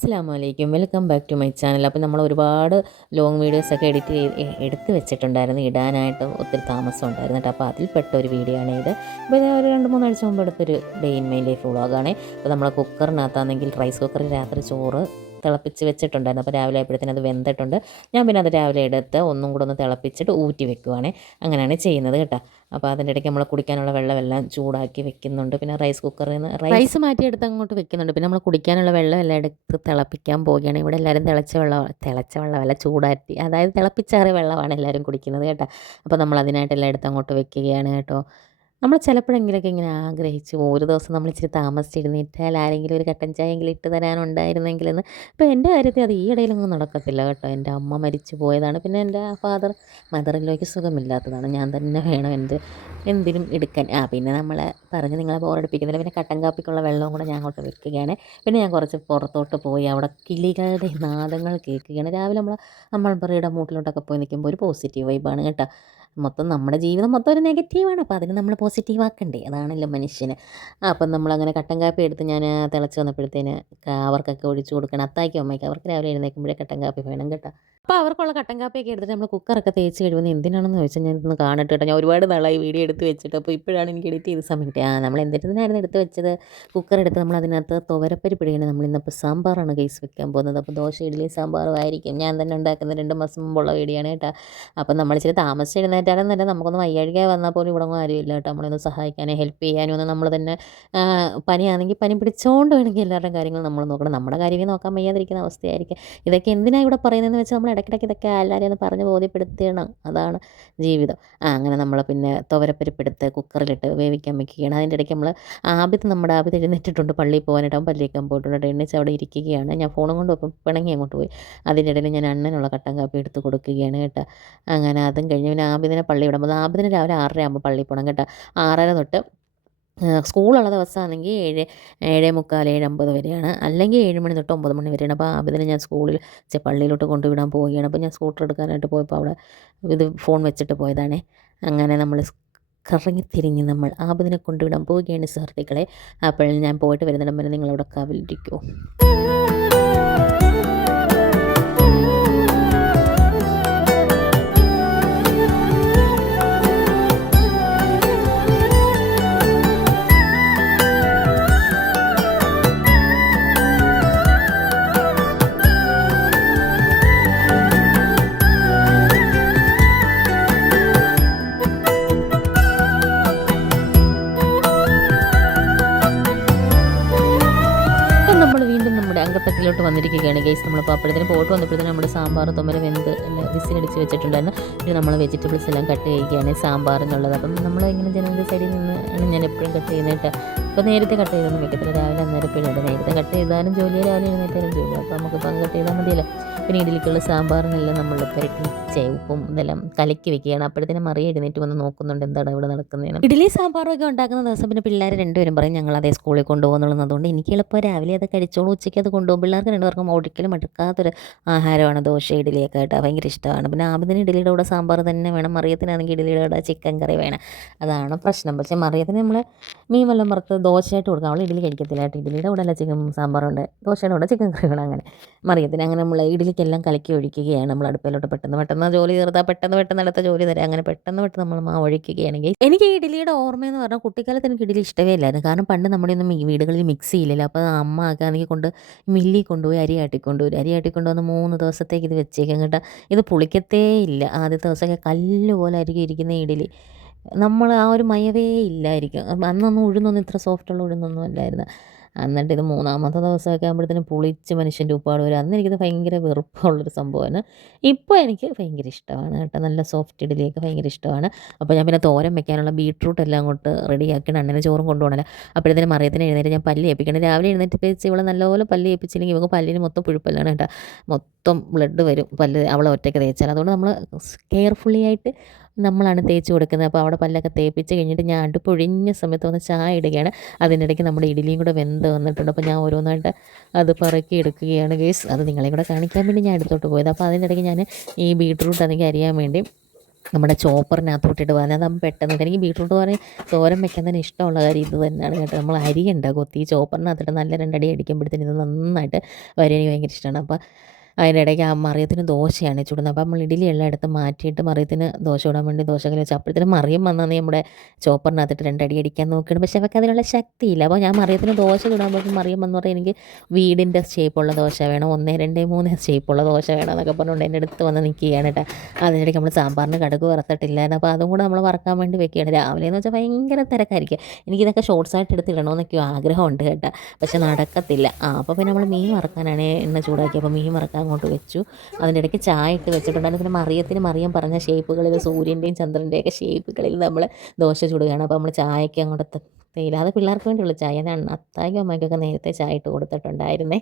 അസ്സാം വലൈക്കും welcome back to my channel. അപ്പോൾ നമ്മൾ ഒരുപാട് ലോങ് വീഡിയോസൊക്കെ എഡിറ്റ് ചെയ്ത് എടുത്ത് വെച്ചിട്ടുണ്ടായിരുന്നു. ഇടാനായിട്ട് ഒത്തിരി താമസം ഉണ്ടായിരുന്നു അപ്പോൾ അപ്പോൾ അതിൽപ്പെട്ട ഒരു വീഡിയോ ആണ് ഇത്. അപ്പോൾ ഇത് ഒരു രണ്ട് മൂന്നാഴ്ച മുമ്പ് എടുത്തൊരു ഡേ ഇൻ മൈ ലൈഫ് വ്ളോഗാണ് അപ്പോൾ നമ്മളെ കുക്കറിനകത്താണെങ്കിൽ റൈസ് കുക്കറിൽ രാത്രി ചോറ് തിളപ്പിച്ച് വെച്ചിട്ടുണ്ടായിരുന്നു. അപ്പോൾ രാവിലെ ആയപ്പോഴത്തേനും അത് വെന്തിട്ടുണ്ട്. ഞാൻ പിന്നെ അത് രാവിലെ എടുത്ത് ഒന്നും കൂടെ ഒന്ന് തിളപ്പിച്ചിട്ട് ഊറ്റി വെക്കുവാണ്. അങ്ങനെയാണ് ചെയ്യുന്നത് കേട്ടോ. അപ്പോൾ അതിന്റെ ഇടയ്ക്ക് നമ്മൾ കുടിക്കാനുള്ള വെള്ളമെല്ലാം ചൂടാക്കി വെക്കുന്നുണ്ട്. പിന്നെ റൈസ് കുക്കറിൽ നിന്ന് റൈസ് മാറ്റിയെടുത്ത് അങ്ങോട്ട് വെക്കുന്നുണ്ട്. പിന്നെ നമ്മൾ കുടിക്കാനുള്ള വെള്ളമെല്ലാം എടുത്ത് തിളപ്പിക്കാൻ പോവുകയാണ്. ഇവിടെ എല്ലാവരും തിളച്ച വെള്ളം തിളച്ച വെള്ളമല്ല ചൂടാറ്റി അതായത് തിളപ്പിച്ചാറിയ വെള്ളമാണ് എല്ലാവരും കുടിക്കുന്നത് കേട്ടോ. അപ്പോൾ നമ്മൾ അതിനായിട്ടെല്ലാം എടുത്ത് അങ്ങോട്ട് വെക്കുകയാണ് കേട്ടോ. നമ്മൾ ചിലപ്പോഴെങ്കിലൊക്കെ ഇങ്ങനെ ആഗ്രഹിച്ചു. ഒരു ദിവസം നമ്മൾ ഇച്ചിരി താമസിച്ചിരുന്നിട്ടാൽ ആരെങ്കിലും ഒരു കട്ടൻ ചായയെങ്കിലും ഇട്ട് തരാനുണ്ടായിരുന്നെങ്കിലെന്ന്. ഇപ്പോൾ എന്റെ കാര്യത്തിൽ അത് ഈ ഇടയിലൊന്നും നടക്കത്തില്ല കേട്ടോ. എന്റെ അമ്മ മരിച്ചു പോയതാണ്. പിന്നെ എന്റെ ഫാദർ മദറിലേക്ക് സുഖമില്ലാത്തതാണ്. ഞാൻ തന്നെ വേണം എന്റെ എന്തിനും എടുക്കാൻ. ആ പിന്നെ നമ്മൾ പറഞ്ഞ് നിങ്ങളെ ബോറടിപ്പിക്കുന്നില്ല പിന്നെ കട്ടൻ കാപ്പിക്കുള്ള വെള്ളവും കൂടെ ഞാൻ അങ്ങോട്ട് വെക്കുകയാണ്. പിന്നെ ഞാൻ കുറച്ച് പുറത്തോട്ട് പോയി അവിടെ കിളികളുടെ നാദങ്ങൾ കേൾക്കുകയാണ്. രാവിലെ നമ്മൾ അമ്മൾബറിയുടെ മൂട്ടിലോട്ടൊക്കെ പോയി നിൽക്കുമ്പോൾ ഒരു പോസിറ്റീവ് വൈബാണ് കേട്ടോ. മൊത്തം നമ്മുടെ ജീവിതം മൊത്തം ഒരു നെഗറ്റീവാണ് അപ്പോൾ അതിന് നമ്മൾ പോസിറ്റീവ് ആക്കണ്ടേ? അതാണല്ലോ മനുഷ്യന്. അപ്പം നമ്മളങ്ങനെ കട്ടൻ കാപ്പി എടുത്ത് ഞാൻ തിളച്ച് വന്നപ്പോഴത്തേന് അവർക്കൊക്കെ ഒഴിച്ച് കൊടുക്കണം അത്തായിക്കും അമ്മയ്ക്ക്. അവർക്ക് രാവിലെ എഴുന്നേൽക്കുമ്പോഴേ കട്ടൻ കാപ്പി വേണം കേട്ടോ. അപ്പോൾ അവർക്കുള്ള കട്ടൻ കാപ്പിയൊക്കെ എടുത്തിട്ട് നമ്മൾ കുക്കറൊക്കെ തേച്ച് കഴിവുന്നത് എന്തിനാണെന്ന് ചോദിച്ചാൽ ഞാൻ ഇതൊന്ന് കാണട്ടെ കേട്ടോ. ഞാൻ ഒരുപാട് നാളായി വീഡിയോ എടുത്ത് വെച്ചിട്ട്. അപ്പോൾ ഇപ്പോഴാണ് എനിക്ക് എഡിറ്റ് ചെയ്ത് സമയം കിട്ടിയത് ആ നമ്മൾ എന്തിനായിരുന്നു എടുത്ത് വെച്ചത്? കുക്കർ എടുത്ത് നമ്മൾ അതിനകത്ത് തുവരപ്പരിപ്പിടിയാണ് നമ്മൾ ഇന്നിപ്പോൾ സാമ്പാറാണ് കേസ് വെക്കാൻ പോകുന്നത്. അപ്പോൾ ദോശ ഇഡ്ഡലി സാമ്പാറും ആയിരിക്കും. ഞാൻ തന്നെ ഉണ്ടാക്കുന്ന രണ്ട് മാസം മുമ്പുള്ള വീഡിയോ ആണ് കേട്ടോ. അപ്പം നമ്മൾ ഇച്ചിരി താമസിച്ച് എഴുന്നേറ്റാലെന്നല്ല നമുക്കൊന്ന് വയ്യാഴിക വന്നാൽ പോലും ഇവിടെ ഒന്നും ആരുമില്ല കേട്ടോ. നമ്മളൊന്ന് സഹായിക്കാനോ ഹെൽപ്പ് ചെയ്യാനോ ഒന്നും നമ്മൾ തന്നെ പനിയാണെങ്കിൽ പനി പിടിച്ചുകൊണ്ട് വേണമെങ്കിൽ എല്ലാവരുടെയും കാര്യങ്ങൾ നമ്മൾ നോക്കണം. നമ്മുടെ കാര്യമേ നോക്കാൻ വയ്യാതിരിക്കുന്ന അവസ്ഥയായിരിക്കും. ഇതൊക്കെ എന്തിനാണ് ഇവിടെ പറയുന്നതെന്ന് വെച്ചാൽ നമ്മൾ ഇടയ്ക്കിടയ്ക്ക് ഇതൊക്കെ എല്ലാവരെയും ഒന്ന് പറഞ്ഞ് ബോധ്യപ്പെടുത്തണം അതാണ് ജീവിതം. ആ അങ്ങനെ നമ്മൾ പിന്നെ തുവരപ്പരിപ്പെടുത്ത് കുക്കറിലിട്ട് വേവിക്കാൻ വെക്കുകയാണ്. അതിന്റെ ഇടയ്ക്ക് നമ്മൾ ആബിത്ത് നമ്മുടെ ആബിത്ത് എഴുന്നേറ്റിട്ടുണ്ട് പള്ളിയിൽ പോകാനായിട്ട്. അവൻ പള്ളിയേക്കാൻ പോയിട്ടുണ്ട്. എണ്ണിച്ച് അവിടെ ഇരിക്കുകയാണ്. ഞാൻ ഫോണും കൊണ്ട് ഒപ്പം പിണങ്ങി അങ്ങോട്ട് പോയി. അതിന്റെ ഇടയിൽ ഞാൻ അണ്ണനുള്ള കട്ടൻ കാപ്പി എടുത്ത് കൊടുക്കുകയാണ് കേട്ടോ. അങ്ങനെ അതും കഴിഞ്ഞ് പിന്നെ ആബിദിനെ പള്ളി വിടുമ്പോൾ ആബിദിന് രാവിലെ ആറര ആകുമ്പോൾ പള്ളിയിൽ പോകണം കേട്ടോ. ആറര തൊട്ട് സ്കൂളുള്ള ദിവസമാണെങ്കിൽ ഏഴ് ഏഴ് മുക്കാൽ ഏഴ് അമ്പത് വരെയാണ്. അല്ലെങ്കിൽ ഏഴ് മണി തൊട്ട് ഒമ്പത് മണി വരെയാണ്. അപ്പോൾ ആബിദിനെ ഞാൻ സ്കൂളിൽ പള്ളിയിലോട്ട് കൊണ്ടുവിടാൻ പോവുകയാണ്. അപ്പോൾ ഞാൻ സ്കൂട്ടർ എടുക്കാനായിട്ട് പോയപ്പോൾ അവിടെ ഇത് ഫോൺ വെച്ചിട്ട് പോയതാണ്. അങ്ങനെ നമ്മൾ കറങ്ങി തിരിഞ്ഞ് നമ്മൾ ആബിദിനെ കൊണ്ടുവിടാൻ പോവുകയാണ് സുഹൃത്തുക്കളെ. അപ്പോൾ ഞാൻ പോയിട്ട് വരുന്നിടം വരെ നിങ്ങളവിടെ കാവലിരിക്കുമോ അങ്കത്തട്ടിലോട്ട് വന്നിരിക്കുകയാണ്. ഗൈസ് നമ്മളിപ്പോൾ അപ്പോഴത്തേനും പോട്ട് വന്നപ്പോഴത്തേനും നമ്മുടെ സാമ്പാർ തൊമ്മര വെന്ത് വിസിലടിച്ച് വെച്ചിട്ടുണ്ടായിരുന്നു. പിന്നെ നമ്മൾ വെജിറ്റബിൾസ് എല്ലാം കട്ട് ചെയ്യുകയാണ് സാമ്പാറിനുള്ളത് അപ്പം നമ്മൾ ഇങ്ങനെ ജനങ്ങളുടെ സൈഡിൽ നിന്ന് ആണ് ഞാൻ എപ്പോഴും കട്ട്. ചെയ്യുന്നതായിട്ട് അപ്പോൾ നേരത്തെ കട്ട് ചെയ്തൊന്നും വെക്കത്തില്ല രാവിലെ അന്നേരം പിന്നെ നേരത്തെ കട്ട് ചെയ്താലും ജോലി രാവിലെ എഴുന്നേറ്റാലും ജോലി അപ്പോൾ നമുക്ക് ഇപ്പം കട്ട് ചെയ്താൽ മതിയല്ലോ. പിന്നെ ഇതിലേക്കുള്ള സാമ്പാറിനെല്ലാം നമ്മൾ പുരട്ടി ചേ ഉപ്പും ഇതെല്ലാം കലക്കി വെക്കുകയാണ്. അപ്പോഴത്തേനും മറിയ എഴുന്നേറ്റ് വന്ന് നോക്കുന്നുണ്ട് എന്താണ് ഇവിടെ നടക്കുന്നതെന്ന്. ഇഡലി സാമ്പാറും ഒക്കെ ഉണ്ടാക്കുന്ന ദിവസം പിന്നെ പിള്ളേർ രണ്ടുപേരും പറയും ഞങ്ങൾ അതേ സ്കൂളിൽ കൊണ്ടുപോകുന്നുള്ളത് അതുകൊണ്ട് എനിക്ക് എളുപ്പം രാവിലെ അത് കഴിച്ചോളൂ ഉച്ചയ്ക്ക് അത് കൊണ്ടുപോകും. പിള്ളേർക്ക് രണ്ടുപേർക്കും ഒരിക്കലും എടുക്കാത്തൊരു ആഹാരമാണ് ദോശ ഇഡലിയൊക്കെ ആയിട്ട്. ഭയങ്കര ഇഷ്ടമാണ്. പിന്നെ ആബിദിന് ഇഡലിയുടെ കൂടെ സാമ്പാർ തന്നെ വേണം. മറിയത്തിനാണെങ്കിൽ ഇഡലിയുടെ കൂടെ ചിക്കൻ കറി വേണം. അതാണ് പ്രശ്നം. പക്ഷേ മറിയത്തിന് നമ്മൾ മീൻ വല്ലതും വറുത്ത് ദോശയായിട്ട് കൊടുക്കാം. അവൾ ഇഡലി കഴിക്കത്തില്ല. ഇഡലിയുടെ കൂടെ അല്ല ചിക്കൻ സാമ്പാറുണ്ട്. ദോശയുടെ കൂടെ ചിക്കൻ കറി വേണം അങ്ങനെ. മറിയത്തിന് അങ്ങനെ നമ്മൾ ഇഡ്ഡലിക്കെല്ലാം കലക്കി ഒഴിക്കുകയാണ് നമ്മൾ അടുപ്പിലോട്ട് പെട്ടെന്ന്. പെട്ടെന്ന് ജോലി തീർത്താൽ പെട്ടെന്ന് പെട്ടെന്ന് അടുത്ത ജോലി തരാം. അങ്ങനെ പെട്ടെന്ന് പെട്ടെന്ന് നമ്മൾ മാവ് ഒഴിക്കുകയാണെങ്കിൽ എനിക്ക് ഈ ഇഡ്ഡലിയുടെ ഓർമ്മയെന്ന് പറഞ്ഞാൽ കുട്ടിക്കാലത്ത് എനിക്ക് ഇഡ്ഡലി ഇഷ്ടമേ ഇല്ലായിരുന്നു. കാരണം പണ്ട് നമ്മുടെ ഒന്നും വീടുകളിൽ മിക്സ് ഇല്ലല്ലോ അപ്പോൾ അമ്മ ഒക്കെ ആണെങ്കിൽ കൊണ്ട് മില്ലി കൊണ്ടുപോയി അരി ആട്ടിക്കൊണ്ടുവരും. അരി ആട്ടിക്കൊണ്ടുവന്ന് മൂന്ന് ദിവസത്തേക്ക് ഇത് വെച്ചേക്കും. കേട്ടോ ഇത് പുളിക്കത്തേ ഇല്ല. ആദ്യത്തെ ദിവസമൊക്കെ കല്ല് പോലെ ആയിരിക്കും ഇരിക്കുന്ന ഇഡ്ഡലി. നമ്മൾ ആ ഒരു മയവേ ഇല്ലായിരിക്കും. അന്നൊന്നും ഉഴുന്നൊന്നും ഇത്ര സോഫ്റ്റുള്ള ഉഴുന്നൊന്നും അല്ലായിരുന്നു. എന്നിട്ട് ഇത് മൂന്നാമത്തെ ദിവസമൊക്കെ ആകുമ്പോഴത്തേനും പുളിച്ച് മനുഷ്യന്റെ ഉപ്പാട് വരും. അന്ന് എനിക്കത് ഭയങ്കര വെറുപ്പുള്ളൊരു സംഭവമാണ്. ഇപ്പോൾ എനിക്ക് ഭയങ്കര ഇഷ്ടമാണ് കേട്ടോ. നല്ല സോഫ്റ്റ് ഇഡലിയൊക്കെ ഭയങ്കര ഇഷ്ടമാണ്. അപ്പോൾ ഞാൻ പിന്നെ തോരൻ വെക്കാനുള്ള ബീട്രൂട്ട് എല്ലാം അങ്ങോട്ട് റെഡിയാക്കി അണ്ണനെ ചോറും കൊണ്ടുപോകണല്ലോ അപ്പോഴത്തേനും മറിയത്തിന് എഴുന്നേറ്റ് ഞാൻ പല്ല് ഏൽപ്പിക്കണം. രാവിലെ എഴുന്നേറ്റ് പേച്ച് ഇവളെ നല്ലപോലെ പല്ല് ഏൽപ്പിച്ചില്ലെങ്കിൽ ഇവൾക്ക് പല്ലിന് മൊത്തം പുഴുപ്പല്ലാണ് കേട്ടോ. മൊത്തം ബ്ലഡ് വരും. പല്ല് അവളെ ഒറ്റയ്ക്ക് തേച്ചാൽ. അതുകൊണ്ട് നമ്മൾ കെയർഫുള്ളി ആയിട്ട് നമ്മളാണ് തേച്ച് കൊടുക്കുന്നത്. അപ്പോൾ അവിടെ പല്ലൊക്കെ തേപ്പിച്ച് കഴിഞ്ഞിട്ട് ഞാൻ അടുപ്പൊഴിഞ്ഞ സമയത്ത് വന്ന് ചായ ഇടുകയാണ്. അതിനിടയ്ക്ക് നമ്മുടെ ഇഡലിയും കൂടെ വെന്ത് വന്നിട്ടുണ്ട്. അപ്പോൾ ഞാൻ ഓരോന്നായിട്ട് അത് പറക്കി എടുക്കുകയാണ് ഗേസ്. അത് നിങ്ങളെ കൂടെ കാണിക്കാൻ വേണ്ടി ഞാൻ എടുത്തോട്ട് പോയത്. അപ്പോൾ അതിനിടയ്ക്ക് ഞാൻ ഈ ബീട്രൂട്ട് അതെങ്കിൽ അറിയാൻ വേണ്ടി നമ്മുടെ ചോപ്പറിനകത്തോട്ടിട്ട് പോകാൻ അതാകുമ്പോൾ പെട്ടെന്ന് എനിക്ക് ബീട്രൂട്ട് പറയും തോരൻ വെക്കാൻ തന്നെ ഇഷ്ടമുള്ള കാര്യം ഇത് തന്നെയാണ് കേട്ടോ. നമ്മൾ അരിയുണ്ട് കൊത്തി ചോപ്പറിനകത്തിട്ട് നല്ല രണ്ടടി അടിക്കുമ്പോഴത്തേനും ഇത് നന്നായിട്ട് വരെ എനിക്ക് ഭയങ്കര ഇഷ്ടമാണ്. അപ്പോൾ അതിന്റെ ഇടയ്ക്ക് ആ മറിയത്തിന് ദോശയാണ് ചുടുന്നത്. അപ്പോൾ നമ്മൾ ഇഡലി എല്ലാം എടുത്ത് മാറ്റിയിട്ട് മറിയത്തിന് ദോശ ഇടാൻ വേണ്ടി ദോശക്കല്ല് വെച്ച് അപ്പോഴത്തേനും മറിയം വന്നാൽ നമ്മുടെ ചോപ്പറിനകത്തിട്ട് രണ്ടടി അടിക്കാൻ നോക്കുകയാണ് പക്ഷേ അവൾക്ക് അതിനുള്ള ശക്തിയില്ല. അപ്പോൾ ഞാൻ മറിയത്തിന് ദോശ ചുടാൻ മറിയം എന്ന് പറഞ്ഞാൽ എനിക്ക് വീടിന്റെ ഷേപ്പുള്ള ദോശ വേണം. ഒന്നേ രണ്ട് മൂന്ന് ഷേപ്പുള്ള ദോശ വേണം എന്നൊക്കെ പറഞ്ഞുകൊണ്ട് എന്റെ അടുത്ത് വന്ന് നിൽക്കുകയാണ് കേട്ടോ. അതിനിടയ്ക്ക് നമ്മൾ സാമ്പാറിന് കടുക് വറുത്തിട്ടില്ലായിരുന്നു. അപ്പോൾ അതും കൂടെ നമ്മൾ വറക്കാൻ വേണ്ടി വെക്കുകയാണ്. രാവിലെ എന്ന് വെച്ചാൽ ഭയങ്കര തിരക്കായിരിക്കും. എനിക്കിതൊക്കെ ഷോർട്സ് ആയിട്ട് എടുത്തിടണമെന്നൊക്കെയോ ആഗ്രഹമുണ്ട് കേട്ടോ. പക്ഷെ നടക്കത്തില്ല. ആ അപ്പോൾ പിന്നെ നമ്മൾ മീൻ വറക്കാനാണ് എണ്ണ ചൂടാക്കി അപ്പോൾ മീൻ വറക്കാൻ അങ്ങോട്ട് വെച്ചു. അതിന്റെ ഇടയ്ക്ക് ചായ ഇട്ട് വെച്ചിട്ടുണ്ടായിരുന്നു. പിന്നെ മറിയത്തിന് മറിയം പറഞ്ഞ ഷേപ്പുകളിൽ സൂര്യന്റെയും ചന്ദ്രന്റെയൊക്കെ ഷേപ്പുകളിൽ നമ്മൾ ദോശ ചുടുകയാണ്. അപ്പോൾ നമ്മൾ ചായയ്ക്ക് അങ്ങോട്ട് തേയില അത് പിള്ളേർക്ക് വേണ്ടിയുള്ള ചായ. ഞാൻ അത്തായ്ക്കും അമ്മയ്ക്കൊക്കെ നേരത്തെ ചായ ഇട്ട് കൊടുത്തിട്ടുണ്ടായിരുന്നേ.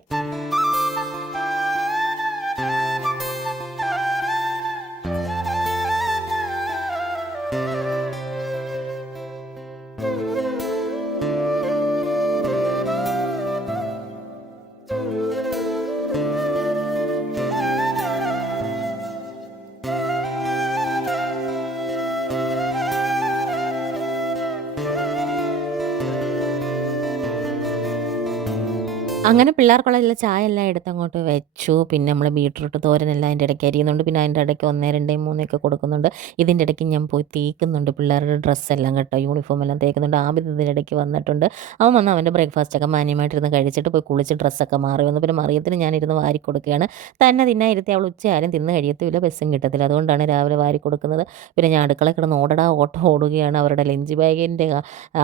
അങ്ങനെ പിള്ളേർക്കുള്ള ചായ എല്ലാം എടുത്ത് അങ്ങോട്ട് വെച്ചു. പിന്നെ നമ്മൾ ബീട്രൂട്ട് തോരനെല്ലാം അതിന്റെ ഇടയ്ക്ക് അരിയുന്നുണ്ട്. പിന്നെ അതിന്റെ ഇടയ്ക്ക് ഒന്ന് രണ്ട് മൂന്നൊക്കെ കൊടുക്കുന്നുണ്ട്. ഇതിന്റെ ഇടയ്ക്ക് ഞാൻ പോയി തേക്കുന്നുണ്ട്. പിള്ളേരുടെ ഡ്രസ്സെല്ലാം കേട്ടോ. യൂണിഫോം എല്ലാം തേക്കുന്നുണ്ട്. ആബിദ് ഇതിന്റെ ഇടയ്ക്ക് വന്നിട്ടുണ്ട്. അവൻ വന്ന് അവന്റെ ബ്രേക്ക്ഫാസ്റ്റൊക്കെ മാന്യമായിട്ടിരുന്ന് കഴിച്ചിട്ട് പോയി കുളിച്ച് ഡ്രസ്സൊക്കെ മാറി വന്നു. പിന്നെ മറിയത്തിന് ഞാനിരുന്ന് വാരി കൊടുക്കുകയാണ്. തന്നെ തിന്നായിരുത്തി അവൾ ഉച്ചയായാലും തിന്ന് കഴിയത്തില്ല ബസ്സും കിട്ടത്തില്ല. അതുകൊണ്ടാണ് രാവിലെ വാരി കൊടുക്കുന്നത്. പിന്നെ ഞാൻ അടുക്കള കിടന്ന് ഓടടാ ഓട്ടം ഓടുകയാണ്. അവരുടെ ലഞ്ച് ബാഗിന്റെ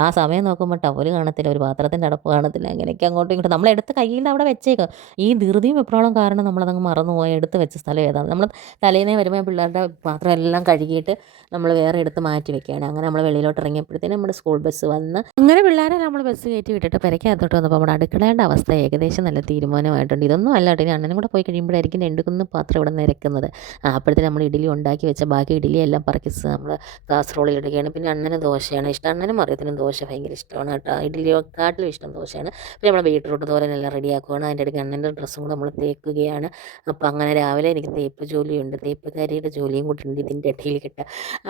ആ സമയം നോക്കുമ്പോൾ ടവൽ കാണത്തില്ല. ഒരു പാത്രത്തിന്റെ അടപ്പ് കാണത്തില്ല. അങ്ങനെയൊക്കെ അങ്ങോട്ടും ഇങ്ങോട്ടും. നമ്മൾ എടുത്ത് കയ്യിൽ അവിടെ വെച്ചേക്കാം. ഈ ധൃതിയും എപ്പോഴും കാരണം നമ്മളതങ്ങ് മറന്നുപോയി. എടുത്ത് വെച്ച സ്ഥലം ഏതാണ് നമ്മൾ തലേന്നേ വരുമ്പോൾ പിള്ളേരുടെ പാത്രം എല്ലാം കഴുകിയിട്ട് നമ്മൾ വേറെ എടുത്ത് മാറ്റി വെക്കുകയാണ്. അങ്ങനെ നമ്മൾ വെളിയിലോട്ട് ഇറങ്ങിയപ്പോഴത്തേനും നമ്മുടെ സ്കൂൾ ബസ് വന്ന് അങ്ങനെ പിള്ളേരെ നമ്മൾ ബസ് കയറ്റി വിട്ടിട്ട് പെരക്കകത്തോട്ട് വന്നപ്പോൾ നമ്മുടെ അടുക്കളയുടെ അവസ്ഥ ഏകദേശം നല്ല തീരുമാനമായിട്ടുണ്ട്. ഇതൊന്നും അല്ല കേട്ടോ. ഇനി അണ്ണനും കൂടെ പോയി കഴിയുമ്പോഴായിരിക്കും രണ്ട് കുന്ന് പാത്രം ഇവിടെ നിരക്കുന്നത്. അപ്പോഴത്തേന് നമ്മൾ ഇഡലി ഉണ്ടാക്കി വെച്ച ബാക്കി ഇഡലി എല്ലാം പറക്കി നമ്മൾ കാസറോളിൽ ഇടുകയാണ്. പിന്നെ അണ്ണന് ദോശയാണ് ഇഷ്ടം. അണ്ണനും അറിയത്തിനും ദോശ ഭയങ്കര ഇഷ്ടമാണ് കേട്ടോ. ഇഡലിയെക്കാട്ടിലും ഇഷ്ടം ദോശയാണ്. പിന്നെ നമ്മൾ ബീട്രൂട്ട് തോരനെല്ലാം റെഡിയാക്കുകയാണ് അതിന്റെ ഇടയ്ക്ക് അണ്ണന്റെ ഡ്രസ്സും കൂടെ നമ്മൾ തേക്കുകയാണ്. അപ്പോൾ അങ്ങനെ രാവിലെ എനിക്ക് തേപ്പ് ജോലിയുണ്ട്. തേപ്പുകാരിയുടെ ജോലിയും കൂടി ഉണ്ട് ഇതിന്റെ ഇടയിൽ കിട്ടുക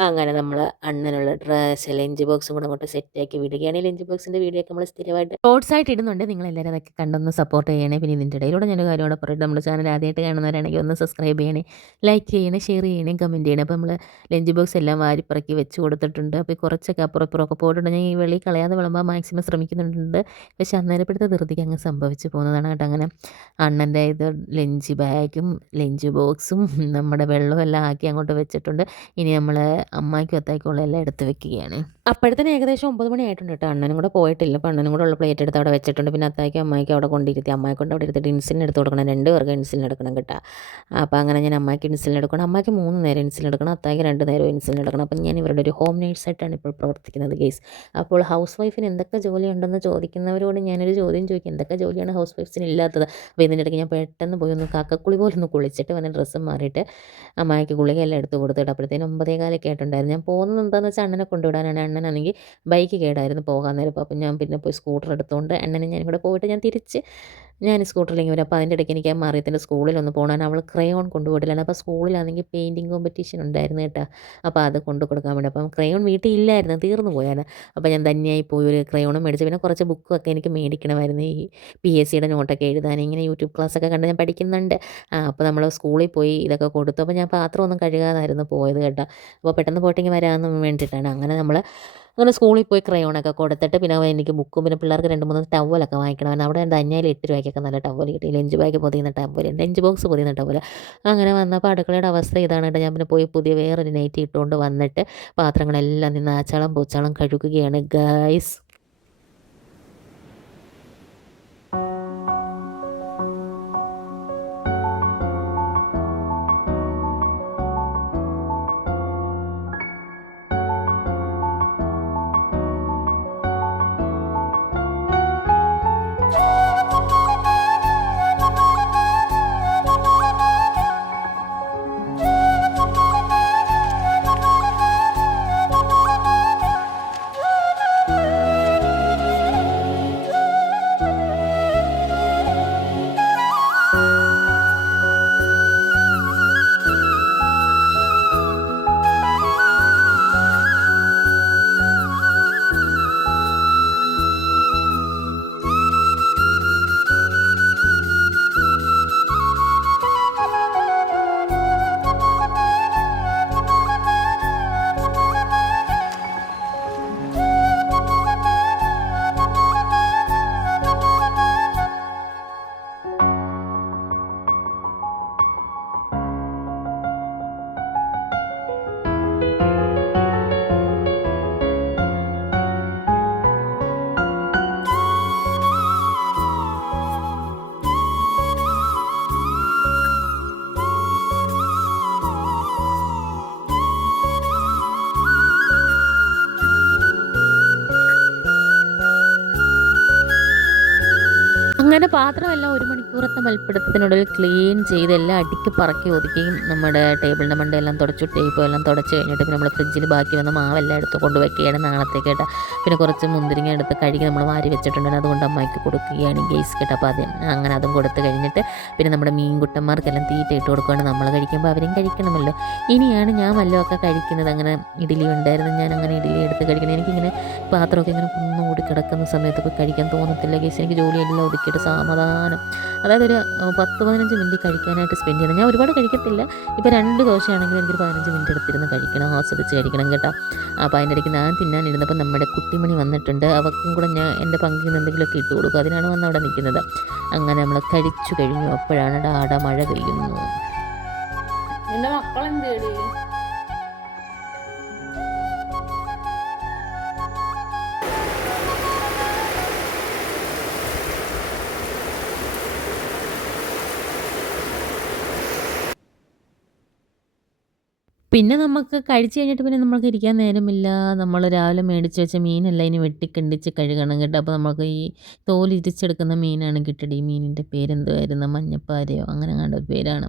അങ്ങനെ നമ്മൾ അണ്ണനുള്ള ഡ്രസ്സ് ലഞ്ച് ബോക്സും കൂടെ അങ്ങോട്ട് സെറ്റാക്കി വിടുകയാണ്. ഈ ലഞ്ച് ബോക്സിന്റെ വീഡിയോ ഒക്കെ നമ്മൾ സ്ഥിരമായിട്ട് ഷോർട്സ് ആയിട്ട് ഇടുന്നുണ്ട്. നിങ്ങൾ എല്ലാവരും അതൊക്കെ കണ്ടൊന്ന് സപ്പോർട്ട് ചെയ്യണേ. പിന്നെ ഇതിന്റെ ഇടയിലൂടെ ഞാൻ കാര്യമോടെ പറയട്ടെ. നമ്മുടെ ചാനൽ ആദ്യമായിട്ട് കാണുന്നവരാണെങ്കിൽ ഒന്ന് സബ്സ്ക്രൈബ് ചെയ്യണേ. ലൈക്ക് ചെയ്യണേ ഷെയർ ചെയ്യണേ കമന്റ് ചെയ്യണേ. അപ്പോൾ നമ്മൾ ലഞ്ച് ബോക്സ് എല്ലാം വാരിപ്പറക്കി വെച്ച് കൊടുത്തിട്ടുണ്ട്. അപ്പോൾ കുറച്ചൊക്കെ അപ്പുറം ഇപ്പുറമൊക്കെ പോയിട്ടുണ്ട്. ഞാൻ ഈ വെളി കളയാതെ വിളമ്പാൻ മാക്സിമം ശ്രമിക്കുന്നുണ്ട്. പക്ഷേ അന്നേരപ്പെടുത്ത ധൃതിക്ക് അങ്ങ് സംഭവിച്ചു. പോകുന്നതാണ് കേട്ടോ. അങ്ങനെ അണ്ണന്റെ ഇത് ലഞ്ച് ബാഗും ലഞ്ച് ബോക്സും നമ്മുടെ വെള്ളവും എല്ലാം ആക്കി അങ്ങോട്ട് വെച്ചിട്ടുണ്ട്. ഇനി നമ്മൾ അമ്മായിക്കും അത്തേക്കുള്ള എല്ലാം എടുത്ത് വെക്കുകയാണ്. അപ്പോഴത്തേന് ഏകദേശം ഒമ്പത് മണി ആയിട്ടുണ്ട് കേട്ടോ. അണ്ണനും കൂടെ പോയിട്ടില്ല. അപ്പോൾ അണ്ണനും കൂടെ ഉള്ള പ്ലേറ്റ് എടുത്ത് അവിടെ വെച്ചിട്ടുണ്ട്. പിന്നെ അത്തായിക്കും അമ്മായിക്കും അവിടെ കൊണ്ടിരുത്തി. അമ്മായി കൊണ്ട് അവിടെ എടുത്തിട്ട് ഇൻസുലിൻ എടുത്ത് കൊടുക്കണം. രണ്ട് പേർക്ക് ഇൻസുലിൻ എടുക്കണം കേട്ടോ. അപ്പോൾ അങ്ങനെ ഞാൻ അമ്മയ്ക്ക് ഇൻസുലിൻ എടുക്കണം. അമ്മയ്ക്ക് മൂന്ന് നേരം ഇൻസുലിൻ എടുക്കണം. അത്തായിക്ക് രണ്ട് നേരം ഇൻസുലിൻ എടുക്കണം. അപ്പം ഞാൻ ഇവരുടെ ഒരു ഹോം നേഴ്സായിട്ടാണ് ഇപ്പോൾ പ്രവർത്തിക്കുന്നത് കേസ് അപ്പോൾ ഹൗസ് വൈഫിന് എന്തൊക്കെ ജോലി ഉണ്ടെന്ന് ചോദിക്കുന്നവരോട് ഞാനൊരു ചോദ്യം ചോദിക്കും. എന്തൊക്കെ ജോലിയാണ് ഹൗസ് വൈഫ്സിന് ഇല്ലാത്തത് അപ്പോൾ ഇതിന്റെ ഇടയ്ക്ക് ഞാൻ പെട്ടെന്ന് പോയി ഒന്ന് കാക്കക്കുളി പോലെ ഒന്ന് കുളിച്ചിട്ട് വന്ന് ഡ്രസ്സ് മാറിയിട്ട് അമ്മായിക്ക് ഗുളികയെല്ലാം എടുത്ത് കൊടുത്തിട്ട് അപ്പോഴത്തേനും ഒമ്പതേ കാലൊക്കെ ആയിട്ടുണ്ടായിരുന്നു. ഞാൻ പോകുന്നത് എന്താണെന്ന് വെച്ചാൽ അണ്ണനെ കൊണ്ടുവിടാനാണ്. അണ്ണനാണെങ്കിൽ ബൈക്ക് കേടായിരുന്നു പോകാൻ നേരം. അപ്പോൾ ഞാൻ പിന്നെ പോയി സ്കൂട്ടർ എടുത്തുകൊണ്ട് അണ്ണനെ ഞാൻ കൂടെ പോയിട്ട് ഞാൻ തിരിച്ച് ഞാൻ സ്കൂട്ടറിലേക്ക് വരും. അപ്പോൾ അതിന്റെ ഇടയ്ക്ക് എനിക്ക് ആ മറിയത്തിന്റെ സ്കൂളിലൊന്ന് പോകണം. അവൾ ക്രയോൺ കൊണ്ടുപോയിട്ടില്ല അപ്പോൾ സ്കൂളിലാണെങ്കിൽ പെയിന്റിങ് കോമ്പറ്റീഷൻ ഉണ്ടായിരുന്നു കേട്ടോ. അപ്പോൾ അത് കൊണ്ടു കൊടുക്കാൻ വേണ്ടി. അപ്പം ക്രയോൺ വീട്ടിൽ ഇല്ലായിരുന്നു. തീർന്നു പോയാണ്. അപ്പോൾ ഞാൻ തന്നെയായി പോയി ഒരു ക്രയോണും മേടിച്ച്. പിന്നെ കുറച്ച് ബുക്കൊക്കെ എനിക്ക് മേടിക്കണമായിരുന്നു. ഈ പി എസ് സിയുടെ നോട്ടൊക്കെ എഴുതാൻ. ഇങ്ങനെ യൂട്യൂബ് ക്ലാസ്സൊക്കെ കണ്ട് ഞാൻ പഠിക്കുന്നുണ്ട്. അപ്പോൾ നമ്മൾ സ്കൂളിൽ പോയി ഇതൊക്കെ കൊടുത്തു. അപ്പോൾ ഞാൻ പാത്രമൊന്നും കഴുകാതായിരുന്നു പോയത് കേട്ടോ. അപ്പോൾ പെട്ടെന്ന് പോയിട്ടെങ്കിൽ വരാമെന്ന് വേണ്ടിയിട്ടാണ്. അങ്ങനെ നമ്മൾ അങ്ങനെ സ്കൂളിൽ പോയി ക്രയോണൊക്കെ കൊടുത്തിട്ട് പിന്നെ എനിക്ക് ബുക്കും പിന്നെ പിള്ളേർക്ക് രണ്ട് മൂന്ന് ടവലൊക്കെ വാങ്ങിക്കണം. അവിടെ എന്റെ ധന്യയിൽ എട്ട് രൂപയ്ക്കൊക്കെ നല്ല ടവൽ കിട്ടി. ലഞ്ച് ബാഗ് പൊതിയുന്ന ടവൽ ലഞ്ച് ബോക്സ് പൊതിയുന്ന ടവൽ അങ്ങനെ വന്നപ്പോൾ അടുക്കളയുടെ അവസ്ഥ ഇതാണ് കേട്ടോ ഞാൻ പിന്നെ പോയി പുതിയ വേറൊരു നൈറ്റ് ഇട്ടുകൊണ്ട് വന്നിട്ട് പാത്രങ്ങളെല്ലാം നിന്ന് ആച്ചാളം പൂച്ചാളം കഴുകുകയാണ്. ഗൈസ് പാത്രമെല്ലാം ഒരു മണിക്കൂറത്തെ മൽപ്പിടുത്തത്തിനുള്ളിൽ ക്ലീൻ ചെയ്ത് എല്ലാം അടിക്ക് പറക്കി ഒതുക്കിയും നമ്മുടെ ടേബിളിന്റെ മണ്ടയെല്ലാം തുടച്ചു ടേപ്പ് എല്ലാം തുടച്ച് കഴിഞ്ഞിട്ട് പിന്നെ നമ്മൾ ഫ്രിഡ്ജിൽ ബാക്കി വന്ന മാവെല്ലാം എടുത്ത് കൊണ്ടുവയ്ക്കുകയാണ് നാളത്തേക്ക് കേട്ടോ. പിന്നെ കുറച്ച് മുന്തിരിങ്ങ എടുത്ത് കഴുകി നമ്മൾ വാരി വെച്ചിട്ടുണ്ട് അതുകൊണ്ട് അമ്മയ്ക്ക് കൊടുക്കുകയാണ് ഗെയ്സ് കേട്ടോ. അപ്പോൾ ആദ്യം അങ്ങനെ അതും കൊടുത്ത് കഴിഞ്ഞിട്ട് പിന്നെ നമ്മുടെ മീൻകുട്ടന്മാർക്കെല്ലാം തീറ്റ ഇട്ട് കൊടുക്കുകയാണ് നമ്മൾ കഴിക്കുമ്പോൾ അവരും കഴിക്കണമല്ലോ. ഇനിയാണ് ഞാൻ വല്ലതൊക്കെ കഴിക്കുന്നത്. അങ്ങനെ ഇഡ്ഡലി ഉണ്ടായിരുന്നു. ഞാൻ അങ്ങനെ ഇഡ്ഡലി എടുത്ത് കഴിക്കണം. എനിക്കിങ്ങനെ പാത്രമൊക്കെ ഇങ്ങനെ കുന്നുകൂടി കിടക്കുന്ന സമയത്തൊക്കെ കഴിക്കാൻ തോന്നത്തില്ല. ഗേസ് എനിക്ക് ജോലിയെല്ലാം ഒതുക്കിയിട്ട് സമാധാനം. അതായത് ഒരു പത്ത് പതിനഞ്ച് മിനിറ്റ് കഴിക്കാനായിട്ട് സ്പെൻഡ് ചെയ്യണം. ഞാൻ ഒരുപാട് കഴിക്കത്തില്ല. ഇപ്പോൾ രണ്ട് ദോശയാണെങ്കിലും എനിക്കൊരു പതിനഞ്ച് മിനിറ്റ് എടുത്തിരുന്ന് കഴിക്കണം ആസ്വദിച്ച് കഴിക്കണം കേട്ടോ. അപ്പോൾ അതിന്റെ ഇടയ്ക്ക് ഞാൻ തിന്നാനിരുന്നപ്പോൾ നമ്മുടെ കുട്ടിമണി വന്നിട്ടുണ്ട്. അവർക്കും കൂടെ ഞാൻ എന്റെ പങ്കിൽ നിന്ന് എന്തെങ്കിലുമൊക്കെ ഇട്ട് കൊടുക്കും. അതിനാണ് വന്ന് അവിടെ നിൽക്കുന്നത്. അങ്ങനെ നമ്മൾ കഴിച്ചു കഴിഞ്ഞു. അപ്പോഴാണ് ഡാട മഴ പെയ്യുന്നു. നിന്റെ മക്കളെന്തേടി? പിന്നെ നമുക്ക് കഴിച്ചു കഴിഞ്ഞിട്ട് പിന്നെ നമ്മൾക്ക് ഇരിക്കാൻ നേരമില്ല. നമ്മൾ രാവിലെ മേടിച്ച് വെച്ച മീനെല്ലാം ഇനി വെട്ടിക്കണ്ടിച്ച് കഴുകണം കേട്ടോ. അപ്പോൾ നമുക്ക് ഈ തോലിരിച്ചെടുക്കുന്ന മീനാണ് കിട്ടടി ഈ മീനിന്റെ പേരെന്തുമായിരുന്നു മഞ്ഞപ്പാരയോ? അങ്ങനെ കണ്ട ഒരു പേരാണ്.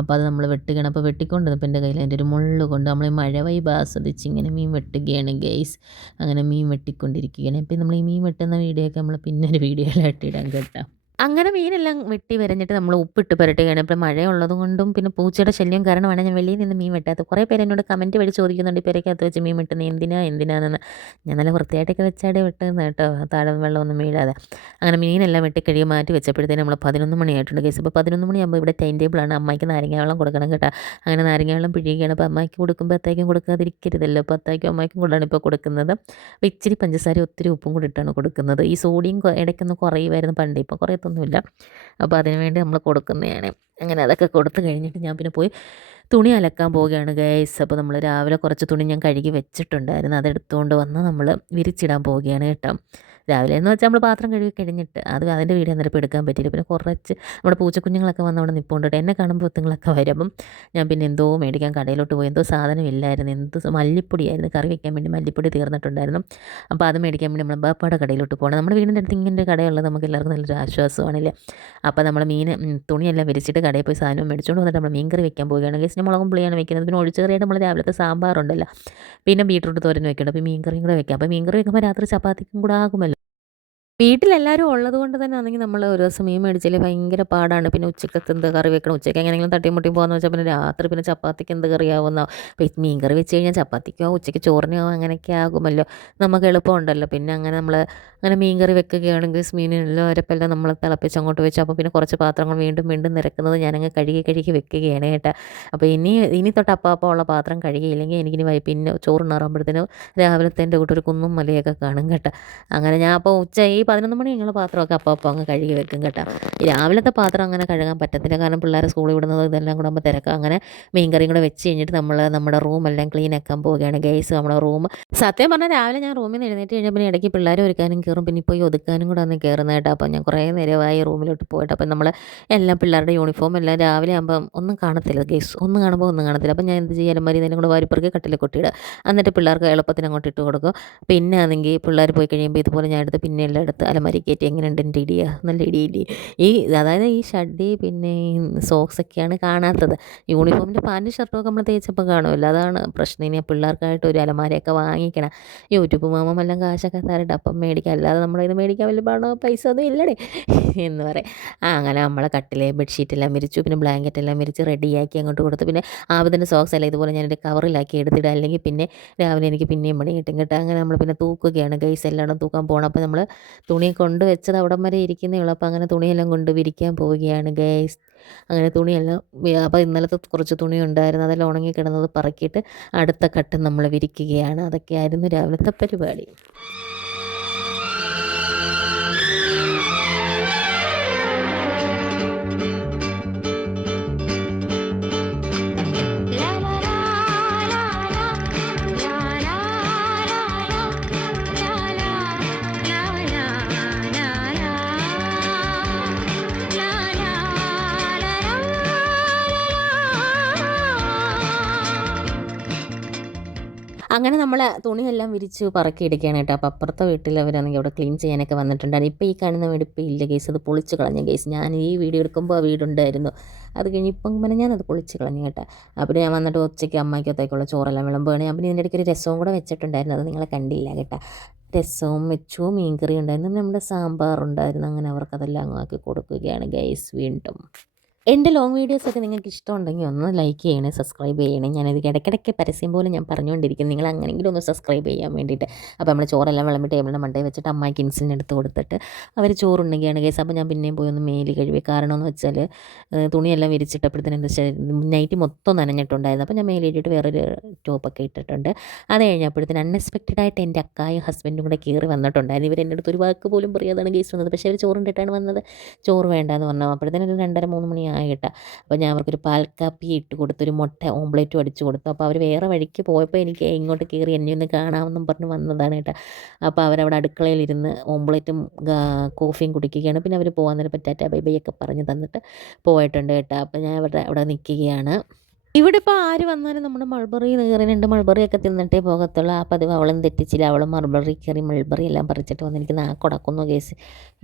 അപ്പോൾ അത് നമ്മൾ വെട്ടുകയാണ്. അപ്പോൾ വെട്ടിക്കൊണ്ടിരുന്നപ്പോൾ എന്റെ കയ്യിൽ അതിന്റെ ഒരു മുള്ള് കൊണ്ട് നമ്മൾ മഴ വൈബ് ആസ്വദിച്ച് ഇങ്ങനെ മീൻ വെട്ടുകയാണ് ഗെയ്സ് അങ്ങനെ മീൻ വെട്ടിക്കൊണ്ടിരിക്കുകയാണ്. അപ്പോൾ നമ്മൾ ഈ മീൻ വെട്ടുന്ന വീഡിയോ ഒക്കെ നമ്മൾ പിന്നെ ഒരു വീഡിയോയിലായിട്ട് ഇടാൻ കേട്ടോ. അങ്ങനെ മീനെല്ലാം വെട്ടി വരഞ്ഞിട്ട് നമ്മൾ ഉപ്പിട്ട് പുരട്ടുകയാണ്. ഇപ്പോൾ മഴയുള്ളത് കൊണ്ടും പിന്നെ പൂച്ചയുടെ ശല്യം കാരണമാണ് ഞാൻ വെളിയിൽ നിന്ന് മീൻ വെട്ടാത്തത്. കുറേ പേര് എന്നോട് കമന്റ് വഴി ചോദിക്കുന്നുണ്ട് പേരക്കകത്ത് വെച്ച് മീൻ വെട്ടുന്നത് എന്തിനാ എന്തിനാണെന്ന്? ഞാൻ നല്ല വൃത്തിയായിട്ടൊക്കെ വെച്ചാടേ വെട്ടുന്നത് കേട്ടോ. താഴെ വെള്ളമൊന്നും വീഴാതെ. അങ്ങനെ മീനെല്ലാം വെട്ടി കഴിയും മാറ്റി വെച്ചപ്പോഴത്തേനും നമ്മൾ പതിനൊന്ന് മണിയായിട്ടുണ്ട് കേസ് ഇപ്പോൾ പതിനൊന്ന് മണിയാകുമ്പോൾ ഇവിടെ ടൈം ടേബിളാണ് അമ്മയ്ക്ക് നാരങ്ങ വെള്ളം കൊടുക്കണം കേട്ടോ. അങ്ങനെ നാരങ്ങ വെള്ളം പിഴിയുകയാണ്. അപ്പോൾ അമ്മയ്ക്ക് കൊടുക്കുമ്പോൾ അത്തേക്കും കൊടുക്കാതിരിക്കരുതല്ലോ. അപ്പോൾ അത്തേക്കും അമ്മയ്ക്കും കൂടാണ് ഇപ്പോൾ കൊടുക്കുന്നത്. അപ്പോൾ ഇച്ചിരി പഞ്ചസാര ഒത്തിരി ഉപ്പും കൂടി ഇട്ടാണ് കൊടുക്കുന്നത്. ഈ സോഡിയം ഇടയ്ക്കൊന്ന് കുറയുമായിരുന്നു പണ്ട്. ഇപ്പോൾ കുറയത്തൊന്നുമില്ല അപ്പോൾ അതിന് വേണ്ടി നമ്മൾ കൊടുക്കുന്നതാണ്. അങ്ങനെ അതൊക്കെ കൊടുത്തു കഴിഞ്ഞിട്ട് ഞാൻ പിന്നെ പോയി തുണി അലക്കാൻ പോവുകയാണ് ഗൈസ് അപ്പോൾ നമ്മൾ രാവിലെ കുറച്ച് തുണി ഞാൻ കഴുകി വെച്ചിട്ടുണ്ടായിരുന്നു. അതെടുത്തുകൊണ്ട് വന്ന് നമ്മൾ വിരിച്ചിടാൻ പോവുകയാണ് കേട്ടോ. രാവിലെ എന്ന് വെച്ചാൽ നമ്മൾ പാത്രം കഴുകി കഴിഞ്ഞിട്ട് അത് അതിന്റെ വീഡിയോ അന്നേരം എടുക്കാൻ പറ്റിയില്ല. പിന്നെ കുറച്ച് നമ്മുടെ പൂച്ചക്കുഞ്ഞുങ്ങളൊക്കെ വന്ന് അവിടെ നിപ്പോണ്ടിട്ട് എന്നെ കാണുമ്പോൾ ഒത്തുങ്ങളൊക്കെ വരുമ്പം ഞാൻ പിന്നെ എന്തോ മേടിക്കാൻ കടയിലോട്ട് പോയി. എന്തോ സാധനം ഇല്ലായിരുന്നു. എന്ത് മല്ലിപ്പൊടിയായിരുന്നു. കറി വെക്കാൻ വേണ്ടി മല്ലിപ്പൊടി തീർന്നിട്ടുണ്ടായിരുന്നു. അപ്പോൾ അത് മേടിക്കാൻ വേണ്ടി നമ്മൾ ബാപ്പാടെ കടയിലോട്ട് പോകണം നമ്മുടെ വീടിന്റെ അടുത്ത് ഇങ്ങനെ കടയുള്ളത് നമുക്ക് എല്ലാവർക്കും നല്ലൊരു ആശ്വാസമാണല്ലേ? അപ്പോൾ നമ്മൾ മീൻ തുണിയെല്ലാം വിരിച്ചിട്ട് കടയിൽ പോയി സാധനം മേടിച്ചുകൊണ്ട് വന്നിട്ട് നമ്മൾ മീൻ കറി വെക്കാൻ പോവുകയാണെങ്കിൽ ഗസ്റ്റിന് മുളകും പുളിയാണ് വെക്കുന്നത്. പിന്നെ ഒഴിച്ചുകറിയായിട്ട് നമ്മൾ രാവിലത്തെ സാമ്പാറുണ്ടല്ലോ. പിന്നെ ബീട്രൂട്ട് തോരൻ വെക്കണം. അപ്പോൾ മീൻ കറിയും കൂടെ വെക്കാം. അപ്പോൾ മീൻ കറി വെക്കുമ്പോൾ രാത്രി ചപ്പാത്തിക്കും കൂടെ ആകുമല്ലോ. വീട്ടിലെല്ലാവരും ഉള്ളത് കൊണ്ട് തന്നെ ആണെങ്കിൽ നമ്മൾ ഒരു ദിവസം മീൻ മേടിച്ചാൽ ഭയങ്കര പാടാണ്. പിന്നെ ഉച്ചക്കത്ത് എന്ത് കറി വെക്കണം? ഉച്ചയ്ക്ക് എങ്ങനെയെങ്കിലും തട്ടിയും മുട്ടിയും പോകാന്ന് വെച്ചാൽ പിന്നെ രാത്രി പിന്നെ ചപ്പാത്തിക്ക് എന്ത് കറിയാവുന്ന? അപ്പോൾ മീൻ കറി വെച്ച് കഴിഞ്ഞാൽ ചപ്പാത്തിക്കോ? ഉച്ചയ്ക്ക് ചോറിനോ? അങ്ങനെയൊക്കെ ആകുമല്ലോ. നമുക്ക് എളുപ്പമുണ്ടല്ലോ. പിന്നെ അങ്ങനെ നമ്മൾ അങ്ങനെ മീൻ കറി വെക്കുകയാണെങ്കിൽ മീനിനെല്ലാം അരപ്പെല്ലാം നമ്മൾ തിളപ്പിച്ച് അങ്ങോട്ട് വെച്ചു അപ്പോൾ പിന്നെ കുറച്ച് പാത്രങ്ങൾ വീണ്ടും വീണ്ടും നിരക്കുന്നത് ഞാനങ്ങ് കഴുകി കഴുകി വെക്കുകയാണ് കേട്ടോ. അപ്പോൾ ഇനി ഇനി തൊട്ട് അപ്പം ഉള്ള പാത്രം കഴുകിയില്ലെങ്കിൽ എനിക്കിനി വൈ പിന്നെ ചോറ് ചോറുണ്ണാറുമ്പോഴത്തേനും രാവിലത്തെ എന്റെ കൂട്ടൊരു കുന്നും മലയൊക്കെ കാണും കേട്ടോ. അങ്ങനെ ഞാൻ അപ്പോൾ ഉച്ച ഈ പതിനൊന്ന് മണി ഞങ്ങൾ പാത്രമൊക്കെ അപ്പോൾ അപ്പോൾ അങ്ങ് കഴുകി വെക്കും കേട്ടോ. രാവിലത്തെ പാത്രം അങ്ങനെ കഴുകാൻ പറ്റത്തില്ല. കാരണം പിള്ളേരെ സ്കൂളിൽ വിടുന്നത് ഇതെല്ലാം കൂടെ ആകുമ്പോൾ തിരക്കാം. അങ്ങനെ മീൻ കറിയും കൂടെ വെച്ച് കഴിഞ്ഞിട്ട് നമ്മൾ നമ്മുടെ റൂമെല്ലാം ക്ലീൻ ആക്കാൻ പോവുകയാണ്. ഗൈസ് നമ്മുടെ റൂം. സത്യം പറഞ്ഞാൽ രാവിലെ ഞാൻ റൂമിൽ നിന്ന് എഴുന്നേറ്റ് കഴിഞ്ഞാൽ പിന്നെ ഇടയ്ക്ക് പിള്ളേർ ഒരുക്കാനും കയറും പിന്നെ ഇപ്പോൾ ഈ ഒതുക്കാനും കൂടെ ഒന്ന് കയറുന്ന കേട്ടോ. അപ്പോൾ ഞാൻ കുറേ നേരമായി റൂമിലോട്ട് പോയിട്ട് അപ്പോൾ നമ്മൾ എല്ലാ പിള്ളേരുടെ യൂണിഫോം എല്ലാം രാവിലെ ആകുമ്പം ഒന്നും കാണത്തില്ല. ഗൈസ് ഒന്നും കാണുമ്പോൾ ഒന്നും കാണത്തില്ല. അപ്പോൾ ഞാൻ എന്ത് ചെയ്യാനും മതി ഇതിനും കൂടെ വാരിപ്പുറക്കി കട്ടിൽ കൊട്ടിയിടുക എന്നിട്ട് പിള്ളേർക്ക് എളുപ്പത്തിന് അങ്ങോട്ട് ഇട്ട് കൊടുക്കും. പിന്നെ ആണെങ്കിൽ പിള്ളേർ പോയി കഴിയുമ്പോൾ ഇതുപോലെ ഞാൻ എടുത്ത് പിന്നെ എല്ലാം എടുത്ത് അലമാരി കയറ്റി എങ്ങനെയുണ്ട് എന്റെ ഇടിയ? നല്ല ഇടിയില്ലേ? ഈ അതായത് ഈ ഷഡ്ഡി പിന്നെ സോക്സ് ഒക്കെയാണ് കാണാത്തത്. യൂണിഫോമിന്റെ പാന്റ് ഷർട്ടും ഒക്കെ നമ്മൾ തേച്ചപ്പോൾ കാണുമല്ലോ? അതാണ് പ്രശ്നം. ഇനി പിള്ളേർക്കായിട്ട് ഒരു അലമാരയൊക്കെ വാങ്ങിക്കണം. യൂട്യൂബ് മാമം എല്ലാം കാശൊക്കെ തരട്ടെ അപ്പം മേടിക്കാം. അല്ലാതെ നമ്മളിത് മേടിക്കാൻ വലിയ പണോ പൈസ ഒന്നും ഇല്ലടേ എന്ന് പറയും. ആ അങ്ങനെ നമ്മളെ കട്ടിലെ ബെഡ്ഷീറ്റ് എല്ലാം വിരിച്ചു പിന്നെ ബ്ലാങ്കറ്റ് എല്ലാം വിരിച്ച് റെഡിയാക്കി അങ്ങോട്ട് കൊടുത്തു പിന്നെ ആപത്തിന്റെ സോക്സ് എല്ലാം ഇതുപോലെ ഞാനൊരു കവറിലാക്കി എടുത്തിടുക. അല്ലെങ്കിൽ പിന്നെ രാവിലെ എനിക്ക് പിന്നെയും പണി കിട്ടും കേട്ടോ. അങ്ങനെ നമ്മൾ പിന്നെ തൂക്കുകയാണ്. ഗൈസ് എല്ലാം തൂക്കാൻ പോകണം അപ്പോൾ നമ്മൾ തുണി കൊണ്ട് വെച്ചത് അവിടം വരെ ഇരിക്കുന്നേ ഉള്ളൂ അപ്പോൾ അങ്ങനെ തുണിയെല്ലാം കൊണ്ട് വിരിക്കാൻ പോവുകയാണ് ഗൈസ് അങ്ങനെ തുണിയെല്ലാം അപ്പോൾ ഇന്നലത്തെ കുറച്ച് തുണി ഉണ്ടായിരുന്നു. അതെല്ലാം ഉണങ്ങി കിടന്നത് പറക്കിയിട്ട് അടുത്ത കട്ട് നമ്മൾ വിരിക്കുകയാണ്. അതൊക്കെ ആയിരുന്നു രാവിലത്തെ പരിപാടി. അങ്ങനെ നമ്മൾ തുണിയെല്ലാം വിരിച്ച് പറക്കി എടുക്കുകയാണ് കേട്ടോ. അപ്പോൾ അപ്പുറത്തെ വീട്ടിൽ അവരാണെങ്കിൽ അവിടെ ക്ലീൻ ചെയ്യാനൊക്കെ വന്നിട്ടുണ്ടായിരുന്നു. ഇപ്പോൾ ഈ കാണുന്ന വീട് ഇപ്പോൾ ഇല്ല കേസ് അത് പൊളിച്ച് കളഞ്ഞ കേസ് ഞാൻ ഈ വീഡിയോ എടുക്കുമ്പോൾ ആ വീടുണ്ടായിരുന്നു അത് കഴിഞ്ഞ് ഇപ്പം പിന്നെ ഞാനത് പൊളിച്ച് കളഞ്ഞു കേട്ടോ. അപ്പോൾ ഞാൻ വന്നിട്ട് ഉച്ചയ്ക്ക് അമ്മയ്ക്കത്തേക്കുള്ള ചോറെല്ലാം വിളമ്പുകയാണ് ഞാൻ പിന്നെ ഇതിന്റെ ഇടയ്ക്ക് ഒരു രസവും കൂടെ വെച്ചിട്ടുണ്ടായിരുന്നു. അത് നിങ്ങളെ കണ്ടില്ല കേട്ടോ. രസവും വെച്ചു മീൻകറി ഉണ്ടായിരുന്നു. നമ്മുടെ സാമ്പാറുണ്ടായിരുന്നു. അങ്ങനെ അവർക്കതെല്ലാം അങ്ങാക്കി കൊടുക്കുകയാണ് ഗൈസ് വീണ്ടും. എന്റെ ലോങ് വീഡിയോസൊക്കെ നിങ്ങൾക്ക് ഇഷ്ടമുണ്ടെങ്കിൽ ഒന്ന് ലൈക്ക് ചെയ്യണേ സബ്സ്ക്രൈബ് ചെയ്യണേ. ഞാനിത് ഇടയ്ക്കിടയ്ക്ക് പരസ്യം പോലെ ഞാൻ പറഞ്ഞുകൊണ്ടിരിക്കും നിങ്ങൾ അങ്ങനെങ്കിലും ഒന്ന് സബ്സ്ക്രൈബ് ചെയ്യാൻ വേണ്ടിയിട്ട്. അപ്പോൾ നമ്മൾ ചോറെല്ലാം വിളമ്പി ടേബിളിന്റെ മണ്ടയിൽ വെച്ചിട്ട് അമ്മയ്ക്ക് ഇൻസുലിൻ എടുത്ത് കൊടുത്തിട്ട് അവർ ചോറുണ്ടെങ്കിലാണ് കേസ് അപ്പോൾ ഞാൻ പിന്നെയും പോയി ഒന്ന് മേലി കഴുകി. കാരണം എന്ന് വെച്ചാൽ തുണിയെല്ലാം വിരിച്ചിട്ടപ്പോഴത്തേനും എന്താ വെച്ചാൽ നൈറ്റ് മൊത്തം നനഞ്ഞിട്ടുണ്ടായിരുന്നു. അപ്പോൾ ഞാൻ മേലി ഇട്ടിട്ട് വേറൊരു ടോപ്പൊക്കെ ഇട്ടിട്ടുണ്ട്. അത് കഴിഞ്ഞപ്പോഴത്തേന് അൺഎക്സ്പെക്റ്റഡ് ആയിട്ട് എന്റെ അക്കായും ഹസ്ബൻഡും കൂടെ കയറി വന്നിട്ടുണ്ടായിരുന്നു. ഇവർ എന്റെ അടുത്ത് ഒരു വാക്ക് പോലും പറയാതാണ് കേസ് വന്നത്. പക്ഷേ അവർ ചോറുണ്ടിട്ടാണ് വന്നത്. ചോറ് വേണ്ടാന്ന് പറഞ്ഞു. അപ്പോഴത്തേനും രണ്ടര മൂന്ന് മണി ആയി കേട്ടോ അപ്പോൾ ഞാൻ അവർക്കൊരു പാൽക്കാപ്പി കാപ്പി ഇട്ട് കൊടുത്തു ഒരു മുട്ട ഓംപ്ലേറ്റും അടിച്ചു കൊടുത്തു. അപ്പോൾ അവർ വേറെ വഴിക്ക് പോയപ്പോൾ എനിക്ക് ഇങ്ങോട്ട് കയറി എന്നെ ഒന്ന് കാണാമെന്നും പറഞ്ഞ് വന്നതാണ് കേട്ടോ. അപ്പോൾ അവരവിടെ അടുക്കളയിലിരുന്ന് ഓംപ്ലേറ്റും കോഫിയും കുടിക്കുകയാണ്. പിന്നെ അവർ പോകാൻ നേരം പറ്റാറ്റ ബൈ ബൈ ഒക്കെ പറഞ്ഞ് തന്നിട്ട് പോയിട്ടുണ്ട് കേട്ടോ. അപ്പോൾ ഞാൻ അവിടെ അവിടെ നിൽക്കുകയാണ്. ഇവിടെ ഇപ്പോൾ ആര് വന്നാലും നമ്മുടെ മൾബറി കയറി രണ്ട് മൾബറിയൊക്കെ തിന്നിട്ടേ പോകത്തുള്ളൂ. ആ പതിവ് അവളും തെറ്റിച്ചില്ല. അവളും മൾബറി കയറി മൾബറി എല്ലാം പറിച്ചിട്ട് വന്ന് എനിക്ക് നാക്കുടക്കുന്നു കേസ്.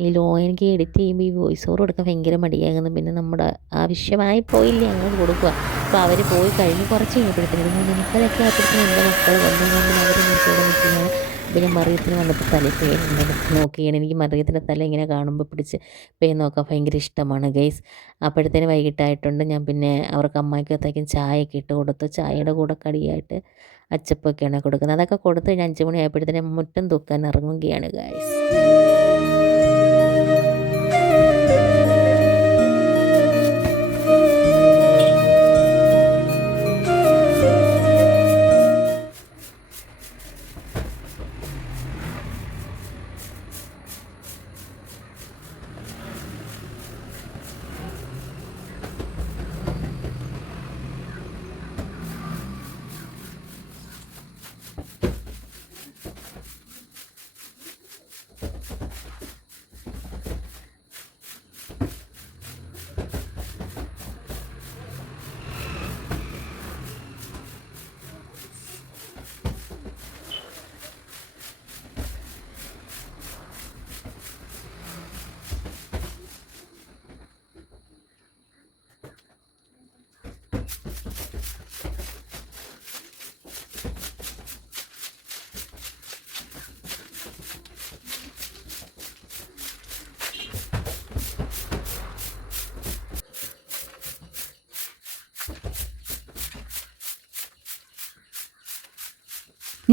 ഈ ലോ എനിക്ക് എഡിറ്റ് ചെയ്യുമ്പോൾ ഈ വോയിസ് ഓവർ കൊടുക്കാൻ ഭയങ്കര മടിയാകുന്നു. പിന്നെ നമ്മുടെ ആവശ്യമായി പോയില്ലേ? അങ്ങോട്ട് കൊടുക്കുക അപ്പോൾ അവർ പോയി കഴിഞ്ഞ് കുറച്ച് കഴിഞ്ഞപ്പോഴത്തേക്കും മുപ്പതൊക്കെ ആയപ്പോഴത്തേക്കും എന്റെ മക്കൾ വന്നു. കൊണ്ട് അവർ നിൽക്കുകയാണ്. പിന്നെ മറിയത്തിന് വന്നപ്പോൾ തല പേരുണ്ട് നോക്കിയാണ്. എനിക്ക് മറിയത്തിന്റെ തല ഇങ്ങനെ കാണുമ്പോൾ പിടിച്ച് പേ നോക്കാൻ ഭയങ്കര ഇഷ്ടമാണ് ഗൈസ്. അപ്പോഴത്തേന് വൈകിട്ടായിട്ടുണ്ട്. ഞാൻ പിന്നെ അവർക്ക് അമ്മായിക്കത്തേക്കും ചായയൊക്കെ ഇട്ട് കൊടുത്തു. ചായയുടെ കൂടെ കടിയായിട്ട് അച്ചപ്പൊക്കെയാണ് കൊടുക്കുന്നത്. അതൊക്കെ കൊടുത്ത് കഴിഞ്ഞാൽ അഞ്ച് മണി ആയപ്പോഴത്തേനും മുറ്റം തൂക്കാൻ ഇറങ്ങുകയാണ് ഗൈസ്.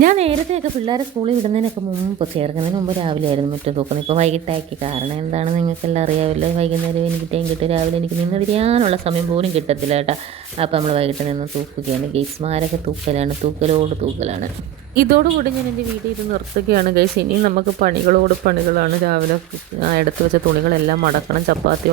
ഞാൻ നേരത്തെയൊക്കെ പിള്ളേരെ സ്കൂളിൽ വിടുന്നതിനൊക്കെ മുമ്പ് ചേർക്കുന്നതിന് മുമ്പ് രാവിലെ ആയിരുന്നു മുറ്റം തൂക്കുന്നത്. ഇപ്പോൾ വൈകിട്ടാക്കി. കാരണം എന്താണ് നിങ്ങൾക്കെല്ലാം അറിയാമല്ലോ വൈകുന്നേരം എനിക്ക് ടൈം കിട്ടും. രാവിലെ എനിക്ക് നിന്ന് തിരിയാനുള്ള സമയം പോലും കിട്ടത്തില്ല കേട്ടോ. അപ്പോൾ നമ്മൾ വൈകിട്ട് നിന്ന് തൂക്കുകയാണ്. ഗെയ്സ്മാരൊക്കെ തൂക്കലാണ്. തൂക്കലോട് തൂക്കലാണ്. ഇതോടുകൂടി ഞാൻ എന്റെ വീഡിയോ ഇത് നിർത്തുകയാണ് ഗൈസ്. ഇനി നമുക്ക് പണികളോട് പണികളാണ് രാവിലെ എടുത്ത് വെച്ച തുണികളെല്ലാം മടക്കണം. ചപ്പാത്തി